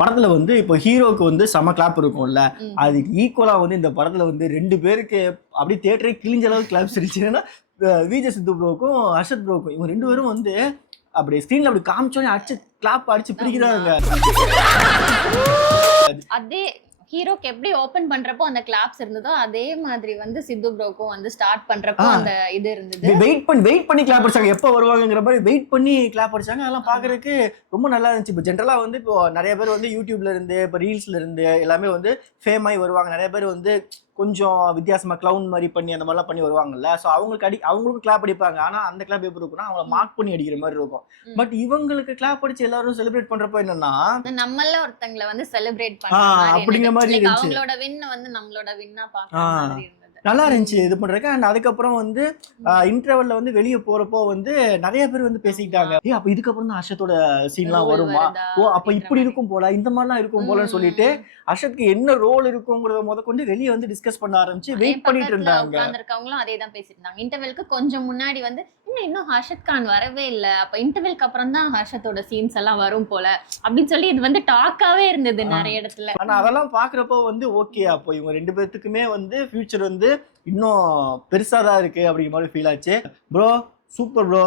படத்துல வந்து இப்போ ஹீரோக்கு வந்து செம கிளாப் இருக்கும்ல, அதுக்கு ஈக்குவலா வந்து இந்த படத்துல வந்து 2 பேருக்கு அப்படியே தியேட்டரே கிழிஞ்ச அளவுக்கு கிளாப்ஸ் இருந்துச்சுன்னா விஜய் சித்து ப்ரோக்கும் அர்ஷத் ப்ரோக்கும் இவங்க 2 பேரும் வந்து அப்படி ஸ்கிரீன்ல அப்படி காமிச்சோன்னே அடிச்சு கிளாப் அடிச்சு பிரிக்கிறாங்க. அதே ஹீரோக்கு எப்படி ஓபன் பண்றப்போ அந்த கிளாப்ஸ் இருந்ததோ அதே மாதிரி வந்து சித்து ப்ரோக்கும் வந்து ஸ்டார்ட் பண்றப்போ அந்த இது இருந்தது. வெயிட் பண்ணி கிளாப் அடிச்சாங்க, எப்போ வருவாங்கங்கிற மாதிரி வெயிட் பண்ணி கிளாப் அடிச்சாங்க. அதெல்லாம் பாக்குறதுக்கு ரொம்ப நல்லா இருந்துச்சு. இப்போ ஜென்ரலா வந்து இப்போ நிறைய பேர் வந்து யூடியூப்ல இருந்து இப்போ ரீல்ஸ்ல இருந்து எல்லாமே வந்து ஃபேம் ஆகி வருவாங்க. நிறைய பேர் வந்து கொஞ்சம் வித்தியாசமா கிளவுன் மாதிரி பண்ணி அந்த மாதிரிலாம் பண்ணி வருவாங்கல்ல. ஸோ அவங்களுக்கும் கிளாப் அடிப்பாங்க. ஆனா அந்த கிளாப் எப்படி இருக்கும்னா அவங்கள மார்க் பண்ணி அடிக்கிற மாதிரி இருக்கும். பட் இவங்களுக்கு கிளாப் அடிச்சு எல்லாரும் செலிப்ரேட் பண்றப்போ என்னன்னா நம்மள ஒருத்தங்களை வந்து செலிப்ரேட் பண்ற மாதிரி அப்படிங்கிற மாதிரி இருந்துச்சு. அவங்களோட வின் வந்து நம்மளோட வின்னா பாக்குற மாதிரி இருந்தது. நல்லா இருந்துச்சு இது பண்றதுக்கு. அண்ட் அதுக்கப்புறம் வந்து இன்டர்வல்ல வந்து வெளியே போறப்போ வந்து நிறைய பேர் வந்து பேசிக்கிட்டாங்க, அப்ப இதுக்கப்புறம் தான் அர்ஷத்தோட சீன்லாம் வருமா, அப்ப இப்படி இருக்கும் போல, இந்த மாதிரிலாம் இருக்கும் போலன்னு சொல்லிட்டு அர்ஷத்துக்கு என்ன ரோல் இருக்குங்கிறத முதற்கொண்டு வெளியே வந்து டிஸ்கஸ் பண்ண ஆரம்பிச்சு வெயிட் பண்ணிட்டு இருந்தாங்க. உட்கார்ந்திருக்கவங்களும் அதே தான் பேசிட்டு இருந்தாங்க. இன்டர்வெல்க்கு கொஞ்சம் முன்னாடி வந்து இன்னும் ஹர்ஷத் கான் வரவே இல்ல, அப்ப இன்டர்வெல்க்கு அப்புறம் தான் ஹர்ஷத்தோட சீன்ஸ் எல்லாம் வரும் போல அப்படின்னு சொல்லி இது வந்து டாக்காவே இருந்தது நிறைய இடத்துல. ஆனா அதெல்லாம் பாக்குறப்போ வந்து ஓகே, அப்போ இவங்க 2 பேத்துக்குமே வந்து ஃபியூச்சர் வந்து இன்னும் பெருசாதான் இருக்கு அப்படிங்கிற மாதிரி ஃபீல் ஆச்சு. Bro super bro.